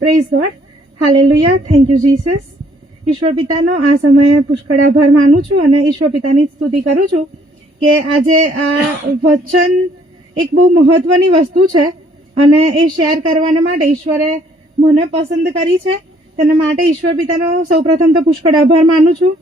Praise God, hallelujah, thank you Jesus. ઈશ્વર પિતાનો આ સમયે પુષ્કળ આભાર માનું છું અને ઈશ્વર પિતાની સ્તુતિ કરું છું કે આજે આ વચન એક બહુ મહત્વની વસ્તુ છે અને એ શેર કરવા માટે ઈશ્વરે મને પસંદ કરી છે. તેના માટે ઈશ્વર પિતાનો સૌપ્રથમ તો પુષ્કળ આભાર માનું છું.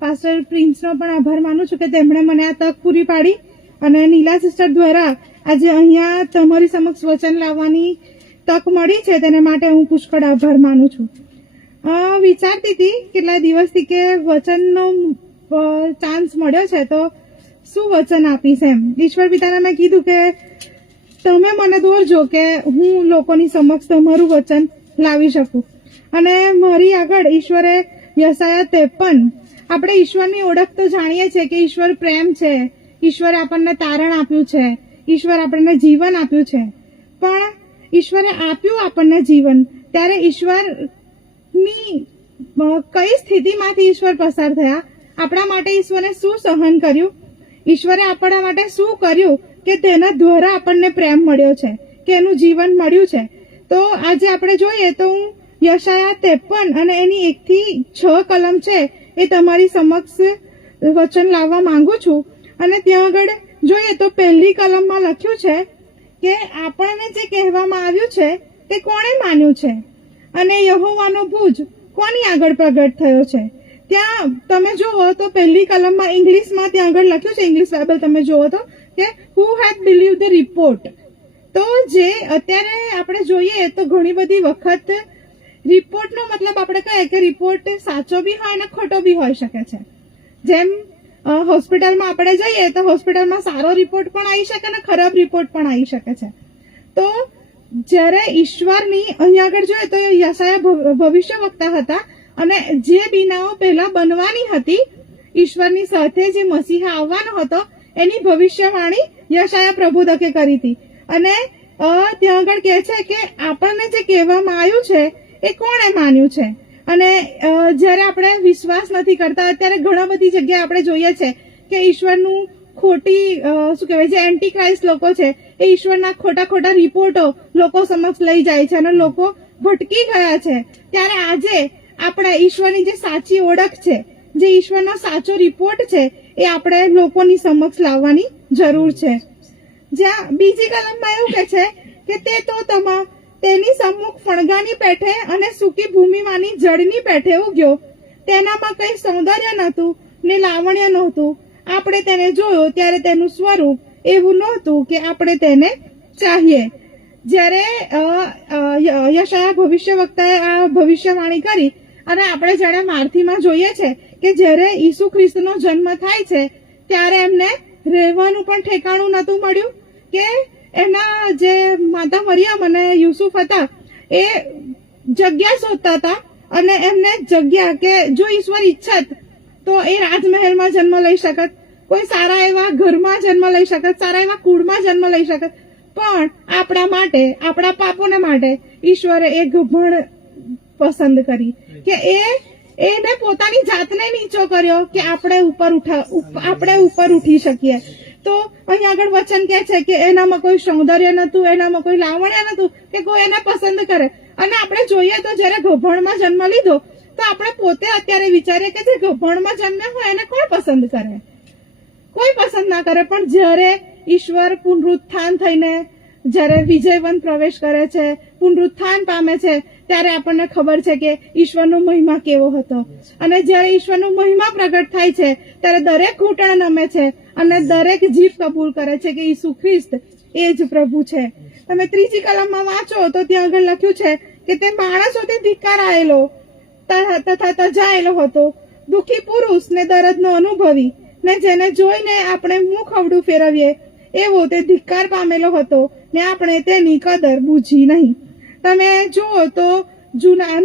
પાસ્ટર પ્રિન્સનો પણ આભાર માનું છું કે તેમણે મને આ તક પૂરી પાડી અને નીલા સિસ્ટર દ્વારા આજે અહીંયા તમારી સમક્ષ વચન લાવવાની તક મળી છે. તેના માટે હું પુષ્કળ આભાર માનું છું. વિચારતી હતી કેટલા દિવસથી કે વચનનો ચાન્સ મળ્યો છે તો શું વચન આપીશ એમ. ઈશ્વર પિતાને મેં કીધું કે તમે મને દોરજો કે હું લોકોની સમક્ષ તમારું વચન લાવી શકું. અને મારી આગળ ઈશ્વરે યશાયા 53, આપણે ઈશ્વરની ઓળખ તો જાણીએ છીએ કે ઈશ્વર પ્રેમ છે, ઈશ્વરે આપણને તારણ આપ્યું છે, ઈશ્વર આપણને જીવન આપ્યું છે. પણ ઈશ્વરે આપ્યું આપણને જીવન ત્યારે ઈશ્વરની કઈ સ્થિતિમાંથી ઈશ્વર પસાર થયા, આપણા માટે ઈશ્વરે શું સહન કર્યું, ઈશ્વરે આપણા માટે શું કર્યું કે તેના દ્વારા આપણને પ્રેમ મળ્યો છે કે એનું જીવન મળ્યું છે. તો આજે આપણે જોઈએ તો હું યશાયા 53 અને એની 1 થી 6 કલમ છે એ તમારી સમક્ષ વચન લાવવા માંગુ છું. અને ત્યાં આગળ જોઈએ તો પહેલી કલમમાં લખ્યું છે કે આપણને જે કહેવામાં આવ્યું છે તે કોણે માન્યું છે અને યહોવાનો ભુજ કોની આગળ પ્રગટ થયો છે. ત્યાં તમે જુઓ તો પહેલી કલમમાં ઇંગ્લિશમાં ત્યાં આગળ લખ્યું છે, ઇંગ્લિશ બાઇબલ તમે જુઓ તો કે હુ હેડ બિલીવ ધ રિપોર્ટ. તો જે અત્યારે આપણે જોઈએ તો ઘણી બધી વખત રિપોર્ટનો મતલબ આપણે કહીએ કે રિપોર્ટ સાચો બી હોય અને ખોટો બી હોઈ શકે છે. જેમ હોસ્પિટલમાં આપણે જઈએ તો હોસ્પિટલમાં સારો રિપોર્ટ પણ આવી શકે અને ખરાબ રિપોર્ટ પણ આવી શકે છે. તો જ્યારે ઈશ્વરની અહીં આગળ જોઈએ તો યશાયા ભવિષ્ય વક્તા હતા અને જે બીનાઓ પહેલા બનવાની હતી, ઈશ્વરની સાથે જે મસીહા આવવાનો હતો એની ભવિષ્યવાણી યશાયા પ્રભુદકે કરી હતી. અને ત્યાં આગળ કહે છે કે આપણને જે કહેવામાં આવ્યું છે એ કોણે માન્યું છે. અને જ્યારે આપણે વિશ્વાસ નથી કરતા, અત્યારે ઘણા બધી જગ્યાએ આપણે જોઈએ છે કે ઈશ્વરનું ખોટી શું કહેવાય, જે એન્ટી ક્રાઇસ્ટ લોકો છે એ ઈશ્વરના ખોટા રિપોર્ટો લોકો સમક્ષ લઈ જાય છે અને લોકો ભટકી ગયા છે. ત્યારે આજે આપણે ઈશ્વરની જે સાચી ઓળખ છે, જે ઈશ્વરનો સાચો રિપોર્ટ છે એ આપણે લોકોની સમક્ષ લાવવાની જરૂર છે. જ્યાં બીજી કલમમાં એવું કહે છે કે તે તો તેની સમ્મુખ ફણગાની પેઠે અને સૂકી ભૂમિમાંની જળની પેઠે ઉગ્યો. તેનામાં કઈ સૌંદર્ય નહોતું ને લાવણ્ય નહોતું. આપણે તેને જોયો ત્યારે તેનું સ્વરૂપ એવું નહોતું કે આપણે તેને ચાહીએ. જ્યારે યશાયા ભવિષ્ય વક્તાએ આ ભવિષ્યવાણી કરી અને આપણે જાણે માર્થીમાં જોઈએ છે કે જ્યારે ઈસુ ખ્રિસ્તનો જન્મ થાય છે ત્યારે એમને રહેવાનું પણ ઠેકાણું નહોતું મળ્યું કે એના જે માતા મરિયમ અને યુસુફ હતા એ જગ્યા શોધતા હતા અને એમને જગ્યા કે જો ઈશ્વર ઈચ્છત તો એ રાજમહેલમાં જન્મ લઈ શકત, કોઈ સારા એવા ઘરમાં જન્મ લઈ શકત, સારા એવા કુળમાં જન્મ લઈ શકત. પણ આપણા માટે, આપણા પાપોને માટે ઈશ્વરે એ ગભણ પસંદ કરી કે એને પોતાની જાતને નીચો કર્યો કે આપણે ઉપર ઉઠી શકીએ. તો અહીં આગળ વચન કહે છે કે એનામાં કોઈ સૌંદર્ય નતું, એનામાં કોઈ લાવણ્ય નતું કે કોઈ એને પસંદ કરે. અને આપણે જોઈએ તો જયારે ગભણમાં જન્મ લીધો તો આપણે પોતે અત્યારે વિચારીએ કે જે ગભણમાં જન્મ્યા હોય એને કોણ પસંદ કરે? કોઈ પસંદ ના કરે. પણ જયારે ઈશ્વર પુનરુત્થાન થઈને જયારે વિજયવંત પ્રવેશ કરે છે, પુનરુત્થાન પામે છે, ત્યારે આપણને ખબર છે કે ઈશ્વરનો મહિમા કેવો હતો. અને જયારે ઈશ્વરનો મહિમા પ્રગટ થાય છે ત્યારે દરેક ઘૂંટણ નમે છે અને દરેક જીભ કબૂલ કરે છે કે ઈસુ ખ્રિસ્ત એ જ પ્રભુ છે. તમે ત્રીજી કલમમાં વાંચો તો ત્યાં આગળ લખ્યું છે કે તે માણસોથી ધિક્કારાયેલો તથા તજાયેલો હતો, દુઃખી પુરુષ ને દર્દનો અનુભવી, ને જેને જોઈને આપણે મુખ અવડું ફેરવીએ એવો તે ધિક્કાર પામેલો હતો ને આપણે તેની કદર બૂઝી નહીં. તમે જુઓ તો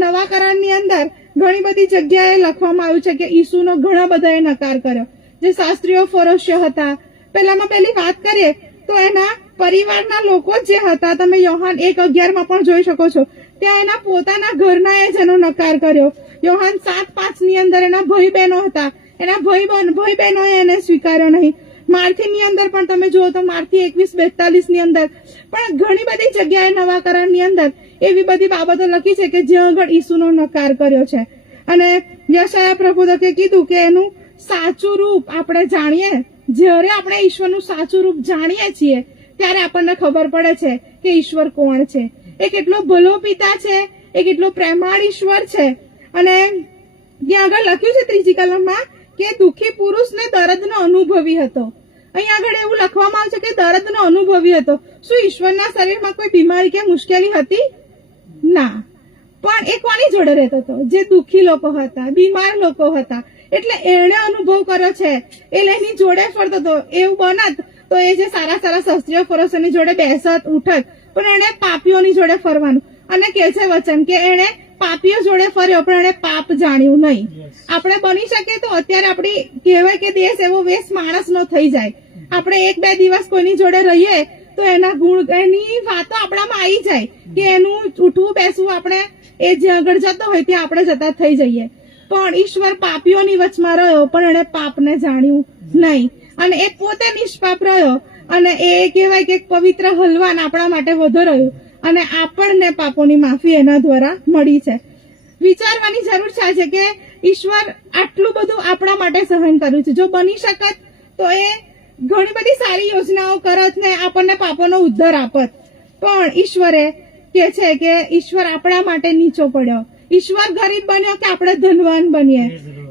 નવા કરારની અંદર ઘણી બધી જગ્યાએ લખવામાં આવ્યું છે કે ઈસુનો ઘણા બધાએ નકાર કર્યો. જે શાસ્ત્રીઓ ફરોશ્ય હતા, પહેલી વાત કરીએ તો એના પરિવારના લોકો જે હતા, તમે યોહાન 1:11 પણ જોઈ શકો છો, ત્યાં એના પોતાના ઘરના એ જેનો નકાર કર્યો. યોહાન 7:5 ની અંદર એના ભાઈ બહેનો હતા, એના ભાઈ બહેનોએ એને સ્વીકાર્યો નહીં. માર્થીની અંદર પણ તમે જુઓ તો માર્થી 21:42 ની અંદર પણ ઘણી બધી જગ્યાએ નવા કરારની અંદર એવી બધી બાબતો લખી છે કે જ્યાં આગળ ઈસુનો નકાર કર્યો છે. અને યશાયા પ્રબોધકે કીધું કે એનું સાચું રૂપ આપણે જાણીએ, જ્યારે આપણે ઈશ્વરનું સાચું રૂપ જાણીએ છીએ ત્યારે આપણને ખબર પડે છે કે ઈશ્વર કોણ છે, એ કેટલો ભલો પિતા છે, એ કેટલો પ્રેમાળ ઈશ્વર છે. અને ત્યાં આગળ લખ્યું છે 3જી કલમમાં કે દુઃખી પુરુષને દર્દનો અનુભવી હતો. અહીંયા આગળ એવું લખવામાં આવે છે કે દર્દનો અનુભવી હતો. શું ઈશ્વરના શરીરમાં કોઈ બીમારી કે મુશ્કેલી હતી? ના. પણ એ કોની જોડે રહેતો હતો? જે દુઃખી લોકો હતા, બીમાર લોકો હતા. એટલે એણે અનુભવ કર્યો છે, એટલે એની જોડે ફરતો હતો. એવું બનત તો એ જે સારા સારા શાસ્ત્રીય પુરુષોની જોડે બેસત ઉઠત, પણ એણે પાપીઓની જોડે ફરવાનું. અને કે છે વચન કે એણે પાપીઓ જોડે ફર્યો પણ એણે પાપ જાણ્યું નહીં. આપણે બની શકે તો અત્યારે આપણી કહેવાય કે દેશ એવો વેશ માણસનો થઈ જાય. આપણે 1-2 દિવસ કોઈની જોડે રહીએ તો એના ગુણ, એની વાતો આપણામાં આવી જાય કે એનું ઉઠવું બેસવું આપણે એ જ્યાં આગળ જતો હોય ત્યાં આપણે જતા થઈ જઈએ. પણ ઈશ્વર પાપીઓની વચમાં રહ્યો પણ એણે પાપને જાણ્યું નહીં, અને એ પોતે નિષ્પાપ રહ્યો, અને એ કહેવાય કે પવિત્ર હલવાન આપણા માટે વધુ રહ્યું, અને આપણને પાપોની માફી એના દ્વારા મળી છે. વિચારવાની જરૂર છે કે ઈશ્વર આટલું બધું આપણા માટે સહન કર્યું છે. જો બની શકત તો એ ઘણી બધી સારી યોજનાઓ કરત ને આપણને પાપોનો ઉદ્ધાર આપત. પણ ઈશ્વરે કે છે કે ઈશ્વર આપણા માટે નીચો પડ્યો. ઈશ્વર ગરીબ બન્યો કે આપણે ધનવાન બનીએ.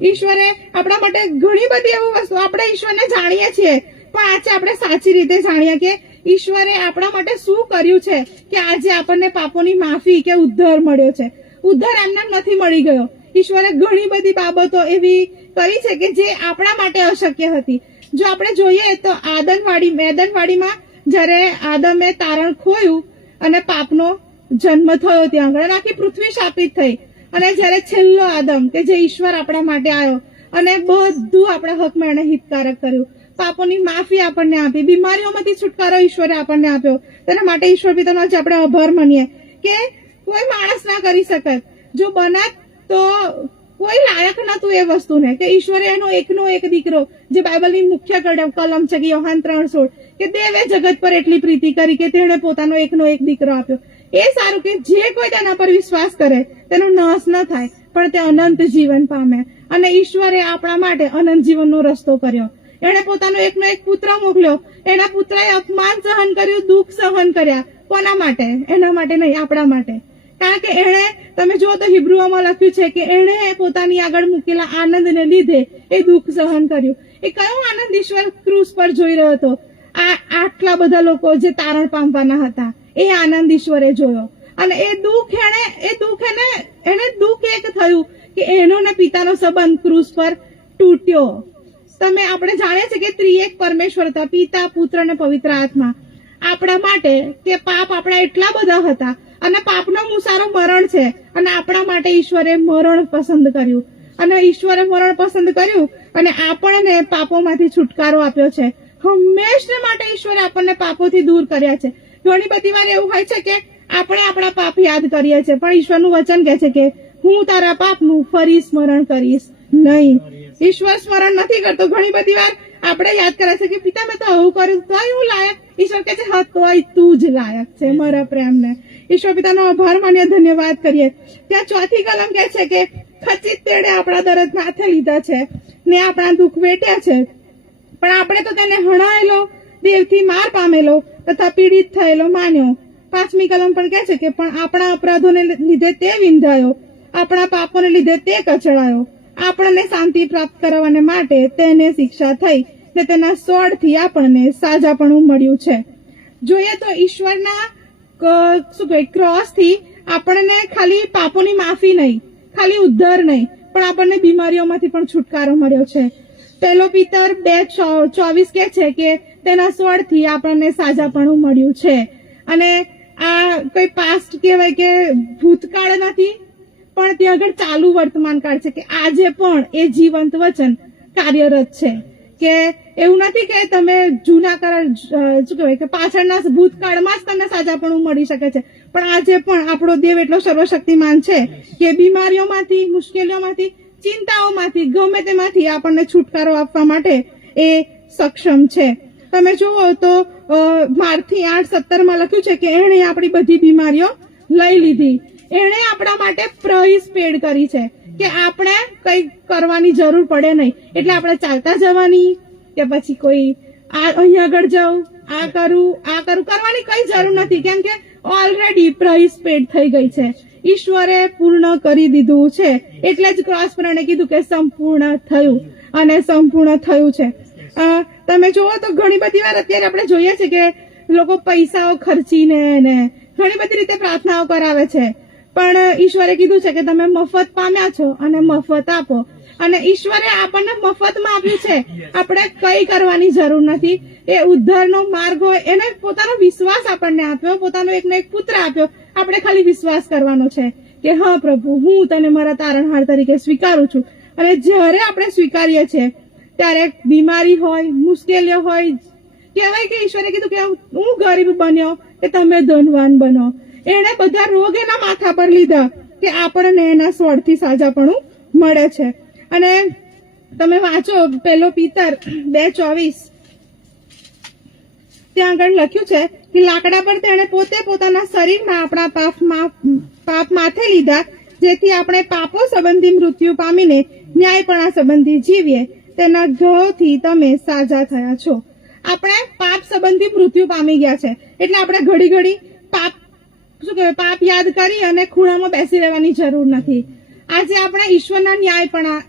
ઈશ્વરે આપણા માટે ઘણી બધી એવી વસ્તુ, આપણે ઈશ્વરને જાણીએ છીએ પણ આજે આપણે સાચી રીતે જાણીએ કે ઈશ્વરે આપણા માટે શું કર્યું છે કે આજે આપણને પાપોની માફી કે ઉદ્ધાર મળ્યો છે. ઉદ્ધાર એમને નથી મળી ગયો. ઈશ્વરે ઘણી બધી બાબતો એવી કરી છે કે જે આપણા માટે અશક્ય હતી. જો આપણે જોઈએ તો એદનવાડીમાં જયારે આદમે તારણ ખોયું અને પાપનો જન્મ થયો, ત્યાં આગળ આખી પૃથ્વી શાપિત થઈ. અને જયારે છેલ્લો આદમ કે જે ઈશ્વર આપણા માટે આવ્યો અને બધું આપણા હકમાં એને હિતકારક કર્યું, પાપોની માફી આપણને આપી, બીમારીઓમાંથી છુટકારો ઈશ્વરે આપણને આપ્યો. તેના માટે ઈશ્વર પિતાનો આજે આપણે આભાર માનીએ કે કોઈ માણસ ના કરી શકત. જો બનાત તો કોઈ લાયક નતું એ વસ્તુને, કે ઈશ્વરે એનો એકનો એક દીકરો, જે બાઇબલની મુખ્ય કલમ છે કે યોહાન 3:16 કે દેવે જગત પર એટલી પ્રીતિ કરી કે તેણે પોતાનો એકનો એક દીકરો આપ્યો. એ સારું કે જે કોઈ તેના પર વિશ્વાસ કરે તેનો નાશ ન થાય પણ તે અનંત જીવન પામે. અને ઈશ્વરે આપણા માટે અનંત જીવનનો રસ્તો કર્યો. એણે પોતાનો એકનો એક પુત્ર મોકલ્યો. એના પુત્રએ અપમાન સહન કર્યું, દુઃખ સહન કર્યા. કોના માટે? એના માટે નહીં, આપણા માટે. કારણ કે એણે, તમે જુઓ તો હિબ્રુઓમાં લખ્યું છે કે એણે પોતાની આગળ મૂકેલા આનંદને લીધે એ દુઃખ સહન કર્યું. એ કયો આનંદ ઈશ્વર ક્રૂસ પર જોઈ રહ્યો હતો? આટલા બધા લોકો જે તારણ પામવાના હતા, એ આનંદ ઈશ્વરે જોયો. અને એ દુઃખ એને દુઃખ એક થયું કે એનો ને પિતાનો સંબંધ ક્રૂસ પર તૂટ્યો. આપણે જાણીએ છીએ કે ત્રિએક પરમેશ્વર હતા, પિતા, પુત્ર અને પવિત્ર આત્મા. આપણા માટે કે પાપ આપણા એટલા બધા હતા અને પાપનો મુસારો મરણ છે, અને આપણા માટે ઈશ્વરે મરણ પસંદ કર્યું. અને ઈશ્વરે મરણ પસંદ કર્યું અને આપણને પાપોમાંથી છુટકારો આપ્યો છે. હંમેશા માટે ઈશ્વરે આપણને પાપોથી દૂર કર્યા છે. ઘણી બધી વાર એવું હોય છે કે આપણે આપણા પાપ યાદ કરીએ છીએ, પણ ઈશ્વરનું વચન કહે છે કે હું તારા પાપનું ફરી સ્મરણ કરીશ નહીં. ઈશ્વર સ્મરણ નથી કરતો. ઘણી બધી વાર આપણે યાદ કરે છે કે પિતા મેં તો આવું કર્યું, તોય હું લાયક. ઈશ્વર કહે છે હા, તોય તું જ લાયક છે મારા પ્રેમને. ઈશ્વર પિતાનો આભાર માનીએ, ધન્યવાદ કરીએ. ત્યાં 4થી કલમ કહે છે કે ખચિત તેણે આપણા દર્દ માથે લીધા છે ને આપણા દુઃખ વેટ્યા છે, પણ આપણે તો તેને હણાયેલો, દેવથી માર પામેલો તથા પીડિત થયેલો માન્યો. 5મી કલમ પણ કહે છે કે પણ આપણા અપરાધોને લીધે તે વિંધાયો, આપણા પાપોને લીધે તે કચડાયો. આપણને શાંતિ પ્રાપ્ત કરવાને માટે તેને શિક્ષા થઈ ને તેના સ્વરથી આપણને સાજાપણું મળ્યું છે. જોઈએ તો ઈશ્વરના ક્રોસથી આપણને ખાલી પાપોની માફી નહીં, ખાલી ઉદ્ધાર નહીં, પણ આપણને બીમારીઓમાંથી પણ છુટકારો મળ્યો છે. 1 પીતર 2:24 કહે છે કે તેના સ્વરથી આપણને સાજાપણું મળ્યું છે. અને આ કોઈ પાસ્ટ કહેવાય કે ભૂતકાળ નથી, પણ ત્યાં આગળ ચાલુ વર્તમાન કાળ છે કે આજે પણ એ જીવંત વચન કાર્યરત છે. કે એવું નથી કે તમે જૂના શું કહેવાય કે પાછળના ભૂતકાળમાં જ તમને સાજાપણું મળી શકે છે, પણ આજે પણ આપણો દેવ એટલો સર્વશક્તિમાન છે કે બીમારીઓમાંથી, મુશ્કેલીઓમાંથી, ચિંતાઓમાંથી, ગમે તેમાંથી આપણને છુટકારો આપવા માટે એ સક્ષમ છે. તમે જુઓ તો 12:8-17 લખ્યું છે કે એણે આપણી બધી બીમારીઓ લઈ લીધી. એણે આપણા માટે પ્રાઇસ પેડ કરી છે કે આપણે કઈ કરવાની જરૂર પડે નહીં. એટલે આપણે ચાલતા જવાની કે પછી કોઈ અહીંયા આગળ જાઉં, આ કરું કરવાની કઈ જરૂર નથી, કેમ કે ઓલરેડી પ્રાઇસ પેડ થઈ ગઈ છે. ઈશ્વરે પૂર્ણ કરી દીધું છે. એટલે જ ક્રોસ પર એણે કીધું કે સંપૂર્ણ થયું, અને સંપૂર્ણ થયું છે. તમે જુઓ તો ઘણી બધી વાર અત્યારે આપણે જોઈએ છે કે લોકો પૈસાઓ ખર્ચીને ને ઘણી બધી રીતે પ્રાર્થનાઓ કરાવે છે, પણ ઈશ્વરે કીધું છે કે તમે મફત પામ્યા છો અને મફત આપો. અને ઈશ્વરે આપણને મફતમાં આપ્યું છે, આપણે કઈ કરવાની જરૂર નથી. એ ઉદ્ધારનો માર્ગ હોય, એને પોતાનો વિશ્વાસ આપણને આપ્યો, પોતાનો એકનો એક પુત્ર આપ્યો. આપણે ખાલી વિશ્વાસ કરવાનો છે કે હા પ્રભુ, હું તને મારા તારણહાર તરીકે સ્વીકારું છું. અને જ્યારે આપણે સ્વીકારીએ છીએ ત્યારે બીમારી હોય, મુશ્કેલીઓ હોય, કહેવાય કે ઈશ્વરે કીધું કે હું ગરીબ બન્યો કે તમે ધનવાન બનો. એને બધા રોગ એના માથા પર લીધા કે આપણને એના સ્વરથી સાજાપણું મળે છે. અને તમે વાંચો 1 Peter 2:24, ત્યાં આગળ લખ્યું છે કે લાકડા પર તેણે પોતે પોતાના શરીરમાં આપણા પાપ માથે લીધા, જેથી આપણે પાપો સંબંધી મૃત્યુ પામીને ન્યાયપણા સંબંધી જીવીએ. તેના ઘાવથી તમે સાજા થયા છો. આપણે પાપ સંબંધી મૃત્યુ પામી ગયા છે, એટલે આપણે ઘડી ઘડી પાપ યાદ કરી અને ખૂણામાં બેસી રહેવાની જરૂર નથી. આજે આપણે ઈશ્વરના ન્યાયપણા,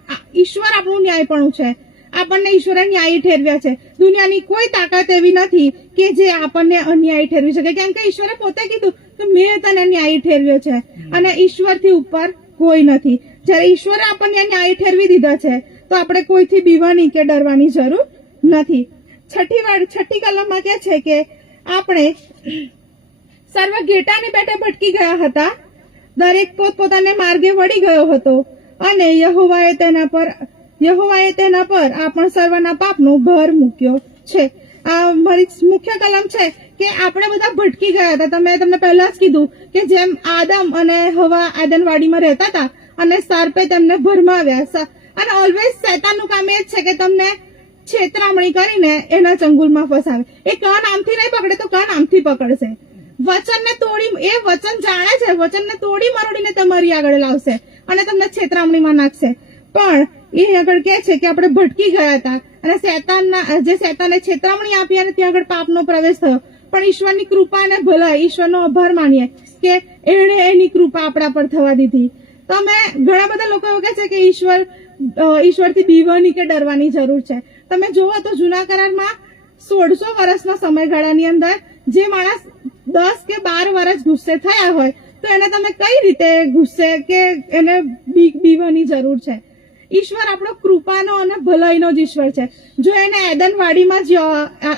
ઈશ્વર આપણું ન્યાયપણું છે. આપણને ઈશ્વરે ન્યાયી ઠેરવ્યા છે. દુનિયાની કોઈ તાકાત એવી નથી કે જે આપણને અન્યાયી ઠેરવી શકે, કેમ કે ઈશ્વરે પોતે કીધું કે મેં તને ન્યાયી ઠેરવ્યો છે, અને ઈશ્વરથી ઉપર કોઈ નથી. જયારે ઈશ્વરે આપણને ન્યાયી ઠેરવી દીધા છે તો આપણે કોઈથી બીવાની કે ડરવાની જરૂર નથી. છઠ્ઠી કલમમાં કે છે કે આપણે સર્વ ઘેટાની પેટે ભટકી ગયા હતા, દરેક પોતપોતાને માર્ગે વળી ગયો હતો, અને યહોવાએ તેના પર આપણા સર્વના પાપનો ભાર મૂક્યો છે. આ મારી મુખ્ય કલમ છે કે આપણે બધા ભટકી ગયા હતા. તમને પહેલા જ કીધું કે જેમ આદમ અને હવા આદનવાડીમાં રહેતા હતા અને સર્પે તેમને ભરમાવ્યા. અને ઓલવેઝ શૈતાનનું કામ એ જ છે કે તમને છેતરામણી કરીને એના ચંગુલમાં ફસાવે. એ કાન આમથી નહીં પકડે તો કાન આમથી પકડશે. વચનને જાણે છે, વચનને તોડી મરોડીને તમારી આગળ લાવશે અને તમને છેતરામણીમાં નાખશે. પણ એ આગળ કે છે કે આપણે ભટકી ગયા હતા અને શેતાને છેતરામણી આપી અને ત્યાં આગળ પાપનો પ્રવેશ થયો. પણ ઈશ્વરની કૃપા અને ભલાઈ, ઈશ્વરનો આભાર માનીએ કે એણે એની કૃપા આપણા પર થવા દીધી. તમે ઘણા બધા લોકો એવું કહે છે કે ઈશ્વરથી બીવાની કે ડરવાની જરૂર છે. તમે જુઓ તો જૂના કરારમાં 1600 વર્ષના સમયગાળાની અંદર જે માણસ 10 કે 12 વર્ષ ગુસ્સે થયા હોય તો એને તમે કઈ રીતે ગુસ્સે કે એને બીવાની જરૂર છે? ઈશ્વર આપણો કૃપાનો અને ભલાઈનો જ ઈશ્વર છે. જો એને એદનવાડીમાં જ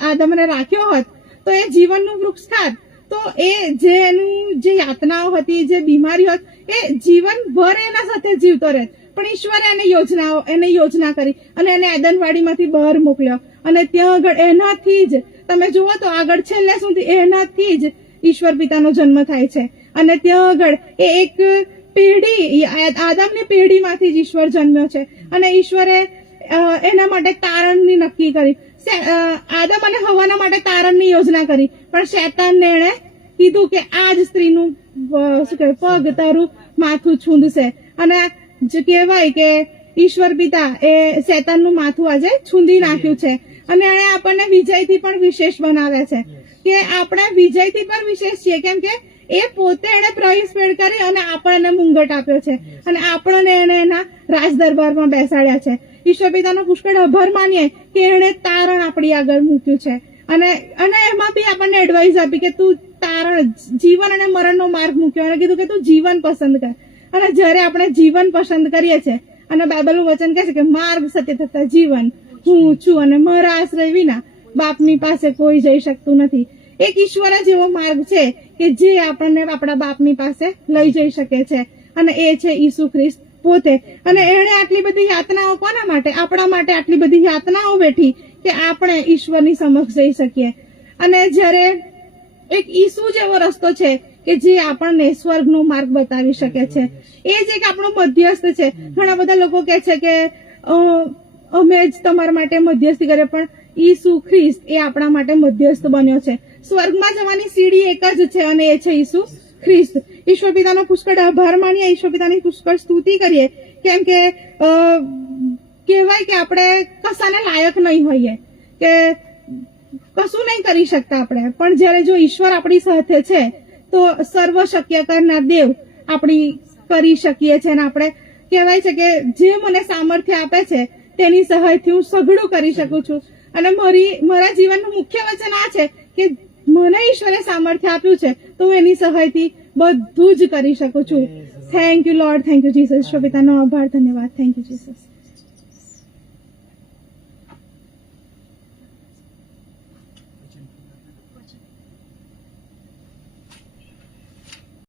આદમને રાખ્યો હોત તો એ જીવનનું વૃક્ષ ખાત તો એ જે યાતનાઓ હતી, જે બીમારી હોત, એ જીવનભર એના સાથે જીવતો રહેત. પણ ઈશ્વરે એને યોજના કરી અને એને એદનવાડીમાંથી બહાર મોકલ્યો, અને ત્યાં આગળ એનાથી જ તમે જુઓ તો આગળ છેલ્લે સુધી એનાથી જ ઈશ્વર પિતાનો જન્મ થાય છે. અને ત્યાં આગળ એ એક પેઢી, આદમની પેઢીમાંથી જ ઈશ્વર જન્મ્યો છે. અને ઈશ્વરે એના માટે તારણની નક્કી કરી. આદમ અને હવાના માટે તારણની યોજના કરી, પણ શૈતાનને એણે કીધું કે આ જ સ્ત્રીનું પગ તારું માથું છૂંદશે. અને કહેવાય કે ઈશ્વર પિતા એ શૈતાનનું માથું આજે છૂંદી નાખ્યું છે. અને એણે આપણને વિજયથી પણ વિશેષ બનાવ્યા છે કે આપણે વિજયથી પણ વિશેષ છીએ, કેમ કે એ પોતે એને પ્રવેશ પેડ કરી અને આપણને મુંગટ આપ્યો છે અને આપણને એને એના રાજ દરબારમાં બેસાડ્યા છે. ઈશ્વર પિતાનો પુષ્કળ આભાર માનીએ કે એણે તારણ આપણી આગળ મૂક્યું છે. અને એમાં બી આપણને એડવાઇસ આપી કે તું તારણ, જીવન અને મરણનો માર્ગ મૂક્યો અને કીધું કે તું જીવન પસંદ કર. અને જ્યારે આપણે જીવન પસંદ કરીએ છીએ, અને બાઇબલનું વચન કહે છે કે માર્ગ, સત્ય તથા જીવન હું છું, અને મારા આશ્રય વિના બાપની પાસે કોઈ જઈ શકતું નથી. એક ઈશ્વર જ એવો માર્ગ છે કે જે આપણને આપણા બાપની પાસે લઈ જઈ શકે છે, અને એ છે ઈસુ ખ્રિસ્ત પોતે. અને એણે આટલી બધી યાતનાઓ કોના માટે? આપણા માટે આટલી બધી યાતનાઓ વેઠી કે આપણે ઈશ્વરની સમક્ષ જઈ શકીએ. અને જ્યારે એક ઈસુ જેવો રસ્તો છે કે જે આપણને સ્વર્ગનો માર્ગ બતાવી શકે છે, એ જ એક આપણો મધ્યસ્થ છે. ઘણા બધા લોકો કહે છે કે અમે જ તમારા માટે મધ્યસ્થી કરીએ, પણ ઈસુ ખ્રિસ્ત એ આપણા માટે મધ્યસ્થ બન્યો છે. સ્વર્ગમાં જવાની સીડી એક જ છે અને એ છે ઈસુ ખ્રિસ્ત. ઈશ્વર પિતાનો પુષ્કળ આભાર માનીએ, ઈશ્વર પિતાની પુષ્કળ સ્તુતિ કરીએ, કેમ કે કહેવાય કે આપણે કશાને લાયક નહીં હોઈએ, કે કશું નહીં કરી શકતા આપણે, પણ જયારે જો ઈશ્વર આપણી સાથે છે તો સર્વ શક્ય કરનાર દેવ આપણી કરી શકીએ છીએ. અને આપણે કહેવાય છે કે જે મને સામર્થ્ય આપે છે તેની સહાયથી હું સઘળું કરી શકું છું. અને મારા જીવનનું મુખ્ય વચન આ છે કે મને ઈશ્વરે સામર્થ્ય આપ્યું છે તો હું એની સહાયથી બધું જ કરી શકું છું. Thank you lord, thank you Jesus. ઈશ્વર પિતાનો આભાર, ધન્યવાદ. Thank you Jesus.